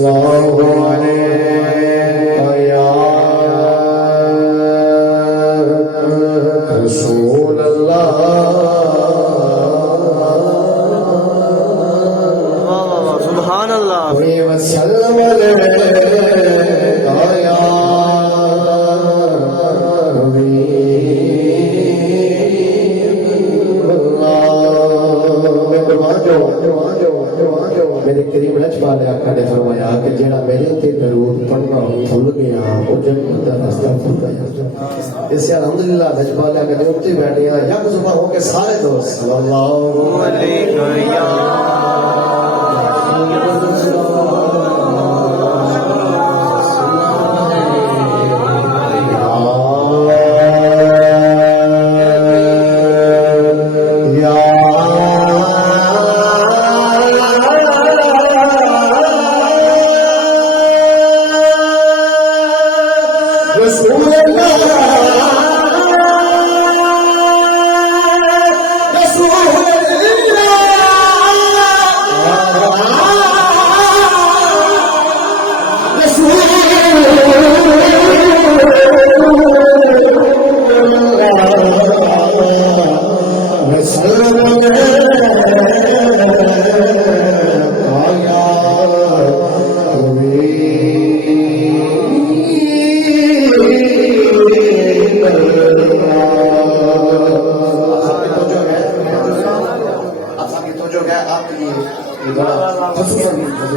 सल्लल्लाहु अलैहि या रसूल अल्लाह सुभान अल्लाह वसल्लम या मेरे करीब रजवाले आका ने फरमाया कि जेड़ा मेरे ते दरूद पढ़ना भूल गया वो जन्नत दा रास्ता भूल गया। इसे अल्हम्दुलिल्लाह रजवाले आका ने उत्ते बैठे हैं यक जुबान हो के सारे दोस्त सल्लल्लाहु अलैहि या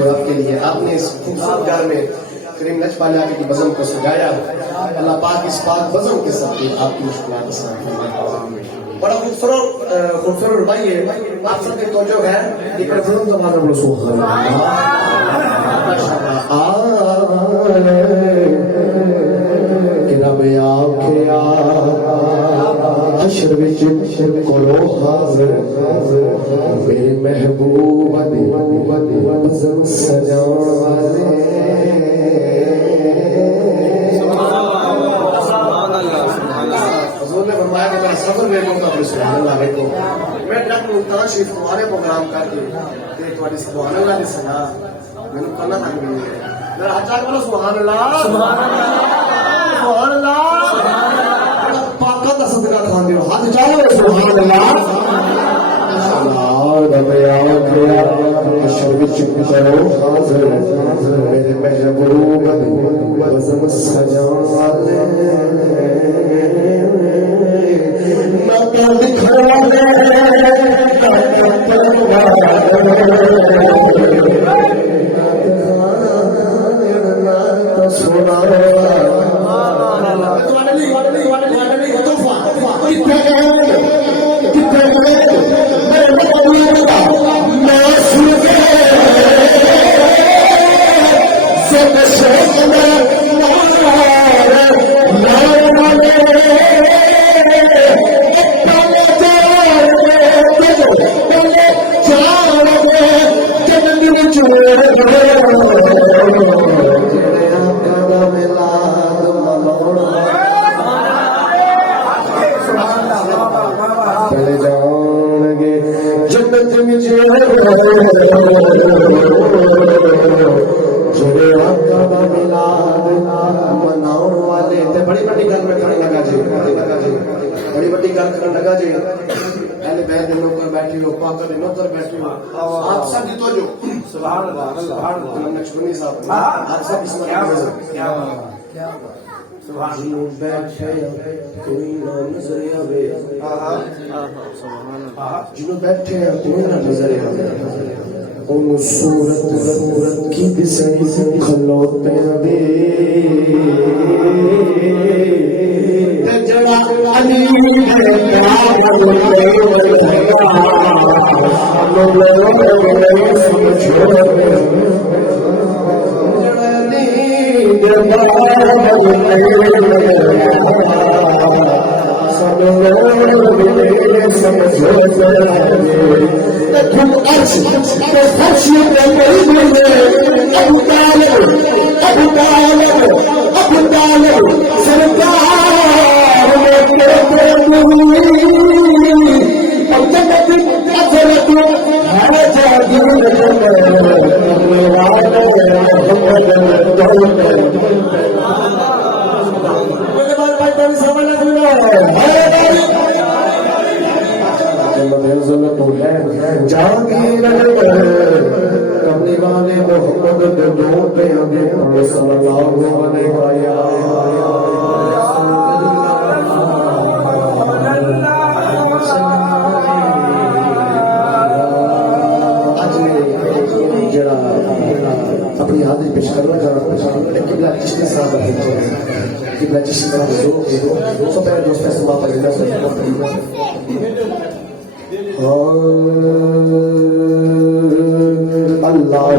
आपके लिए आपने इस खूबसूरत घर में करीम लजपाल आके की बज़म को सजाया। अल्लाह पाक इस पाक बज़म के साथ आपकी मुश्किलात आसान फरमाए। बड़ा खूबसूरत भाई है आप सबके तवज्जो है एक रसूल तुम्हारा रसूल कि रब आखिया हशर विच करो हाज़िर मेरे महबूब बज़म सजाने हज़ूर ने फरमाया कि मैं सफर में होता हूं सुभान अल्लाह को मैं तक मुल्तान शरीफ तुम्हारे प्रोग्राम करके ते तुम्हारी सुभान अल्लाह की सना मैंने करना लग गई है जरा हाथ जाके बोलो सुभान अल्लाह सुभान अल्लाह पाका दा सदका खान दियो हाथ जाओ सुभान अल्लाह मेरे महबूब बज़म सजाने जिन्हों बैठे हैं कोई ना नजर आवे खूबसूरत की दिसनी खलोते दे जड़ा अली मेरे बाद भाई तुम समझ ना सुनो जागीर कमली वाले मोहम्मद दो पे हमें सल्लल्लाहु अलैहि अपनी याद पेश करना किबला किसने साथ है किबला जिसकी तरह जो तो पहले दोस्त से बात करना अल्लाह